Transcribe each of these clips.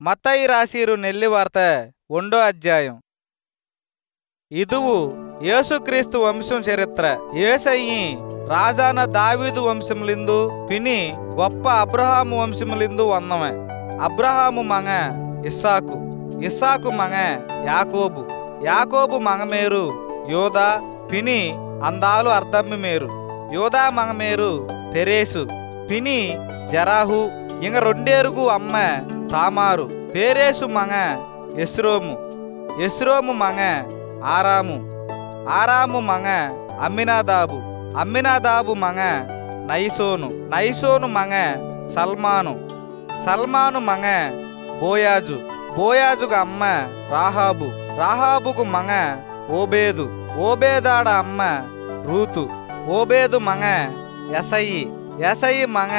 ಮತ್ತಾಯಿ ರಾಸಿರು ನೆಲ್ಲಿ ವಾರ್ತೆ 1వ అధ్యాయం. ఇదువు యేసుక్రీస్తు వంశం చరిత్ర. యేసయ్యి రాజాన దావీదు వంశములిందు పిని గొప్ప అబ్రహాము వంశములిందు వన్నమే. అబ్రహాము మగ ఇస్సాకు, ఇస్సాకు మగ యాకోబు, యాకోబు మగమేరు యోదా పిని అందాలు అర్ధమ్మి మేరు. యోదా మగమేరు పెరేసు పిని జరాహు ఇంగ రెండేరుగు అమ్మ తామారు. పేరేసు మగ ఎస్రోము, ఎస్రోము మగ ఆరాము, ఆరాము మగ అమ్మినాదాబు, అమ్మినాదాబు మగ నైసోను, నైసోను మగ సల్మాను, సల్మాను మగ బోయాజు, బోయాజుకు అమ్మ రాహాబు, రాహాబుకు మగ ఓబేదు, ఓబేదాడ అమ్మ రూతు, ఓబేదు మగ యసయి, యసయి మగ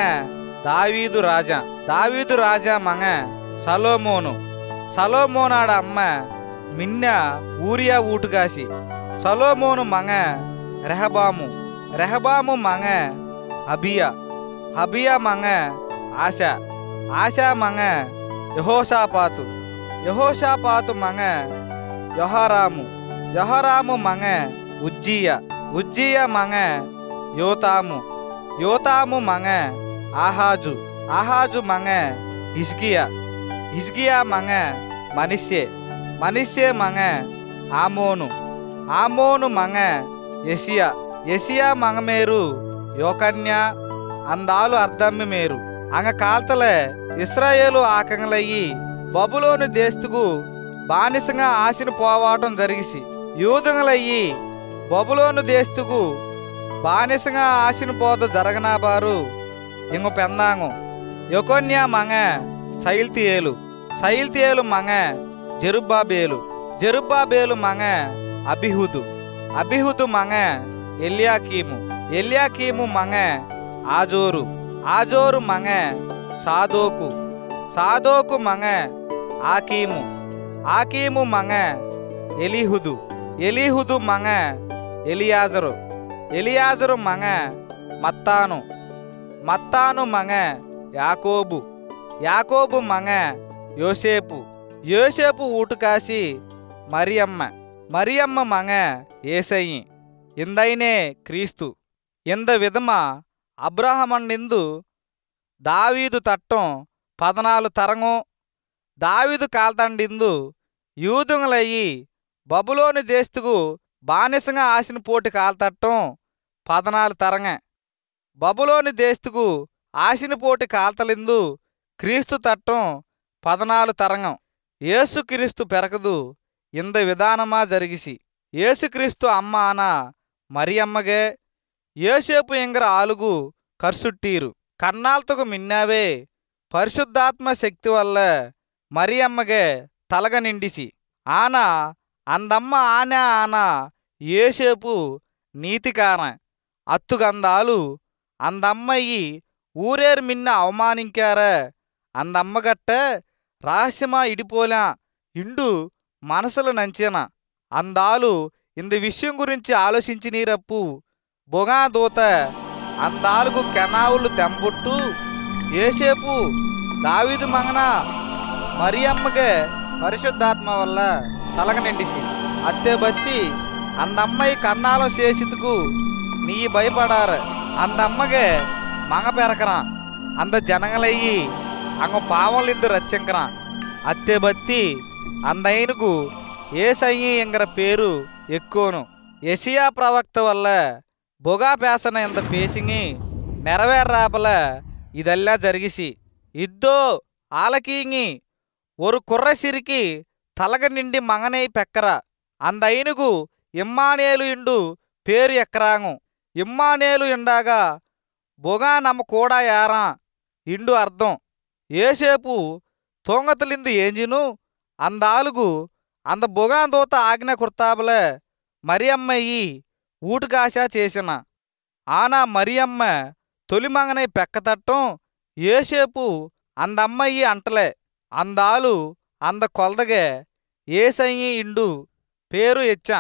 దావీదు రాజా, దావీదు రాజా మగ సలోమోను, సలోమోనాడ అమ్మ మిన్న ఊరియా ఊటుగాసి, సలోమోను మగ రెహబాము, రెహబాము మగ అబియా, అబియా మగ ఆశా, ఆశా మగ యెహోషాపాతు, యెహోషాపాతు మగ యెహోరాము, యెహోరాము మగ ఉజ్జియా, ఉజ్జియా మగ యోతాము, యోతాము మగ ఆహాజు, ఆహాజు మగ హిజ్కియా, హిజ్కియా మగ మనష్షే, మనష్షే మగ ఆమోను, ఆమోను మగ యెషియా, యెషియా మగమేరు యోకన్య అందాలు అర్ధమ్మి మేరు. అంగ కాల్తలే ఇస్రాయేలు ఆకంగలయ్యి బబులోను దేస్తుకు బానిసంగా ఆశను పోవాటం జరిగిసి, యూదులయ్యి బబులోను దేస్తుకు బానిసంగా ఆశను పోత జరగనాబారు ఇంగ పెందాంగు. యొకొన్య మగ సైల్తియేలు, సైల్తియేలు మగ జెరుబ్బాబేలు, జెరుబ్బాబేలు మగ అబిహుదు, అబిహుదు మగ ఎల్యాకీము, ఎల్యాకీము మగ ఆజోరు, ఆజోరు మగ సాదోకు, సాదోకు మగ ఆకీము, ఆకీము మగ ఎలీహుదు, ఎలీహుదు మగ ఎలియాజరు, ఎలియాజరు మగ మత్తాను, మత్తాను మగ యాకోబు, యాకోబు మగ యోసేపు, యోసేపు ఊటుకాసి మరియమ్మ, మరియమ్మ మగ ఏసయ్యి. ఇందైనే క్రీస్తు. ఇంద విధమ అబ్రహమండిందు దావీదు తట్టం 14 తరంగు. దావీదు కాల్తండిందు యూదులయ్యి బబులోని దేస్తుకు బానిసంగా ఆశన పోటీ కాల్తట్టం 14 తరంగ. బబులోని దేస్తుకు ఆశన పోటీ కాల్తలిందు క్రీస్తు తట్టం 14 తరంగం. యేసుక్రీస్తు పెరకదు ఇంద విధానమా జరిగిసి. యేసుక్రీస్తు అమ్మ ఆన మరియమ్మగే యోసేపు ఇంగర ఆలుగు కర్సుట్టీరు. కన్నాల్తకు మిన్నావే పరిశుద్ధాత్మ శక్తి వల్ల మరియమ్మగే తలగ నిండిసి. ఆన అందమ్మ ఆన ఆన యోసేపు నీతికాన అత్తుగందాలు అందమ్మయ్యి ఊరేరు మిన్న అవమానింకార. అందమ్మగట్ట రహస్యమా ఇడిపోలా ఇండు మనసులు నంచేన. అందాలు ఇంద విషయం గురించి ఆలోచించి నీరప్పు బొగా దూత అందాలకు కెనావులు తెంబొట్టు యేసేపు దావీదు మగన మరియమ్మగే పరిశుద్ధాత్మ వల్ల తలగ నిండిసి. అత్తే బత్తి అందమ్మయ్య కన్నాలో చేసితుకు నీ భయపడారు. అందమ్మగే మగ పెరకరా అంద జనగలయ్యి అంగ పావలిందు రచ్చంకరా. అత్తే బత్తి అందైనకు ఏసయ్యి ఇంగర పేరు ఎక్కువను. యెషయా ప్రవక్త వల్ల బొగా పేసన ఇంత పేసింగి నెరవేర్రాపల ఇదల్లా జరిగిసి. ఇద్దో ఆలకీంగి ఒరు కుర్ర సిరికి తలగ నిండి మగనై పెక్కర. అందైనుగు ఇమ్మానేలు ఇండు పేరు ఎక్కరాంగు. ఇమ్మానేలు ఇండాగా బొగా నమ్మ కూడా యారా ఇండు అర్థం. ఏసేపు తోంగతలిందు ఏంజిను అందాలుగు అంద బొగా దూత ఆజ్ఞ కుర్తాబలే మరియమ్మయ్యి ఊటుకాశ చేసిన. ఆనా మరియమ్మ తొలి మగనై పెక్కతట్టం యేసేపు అందమ్మయ్యి అంటలే. అందాలు అంద కొలదగే ఏసయ్యి ఇండు పేరు ఎచ్చా.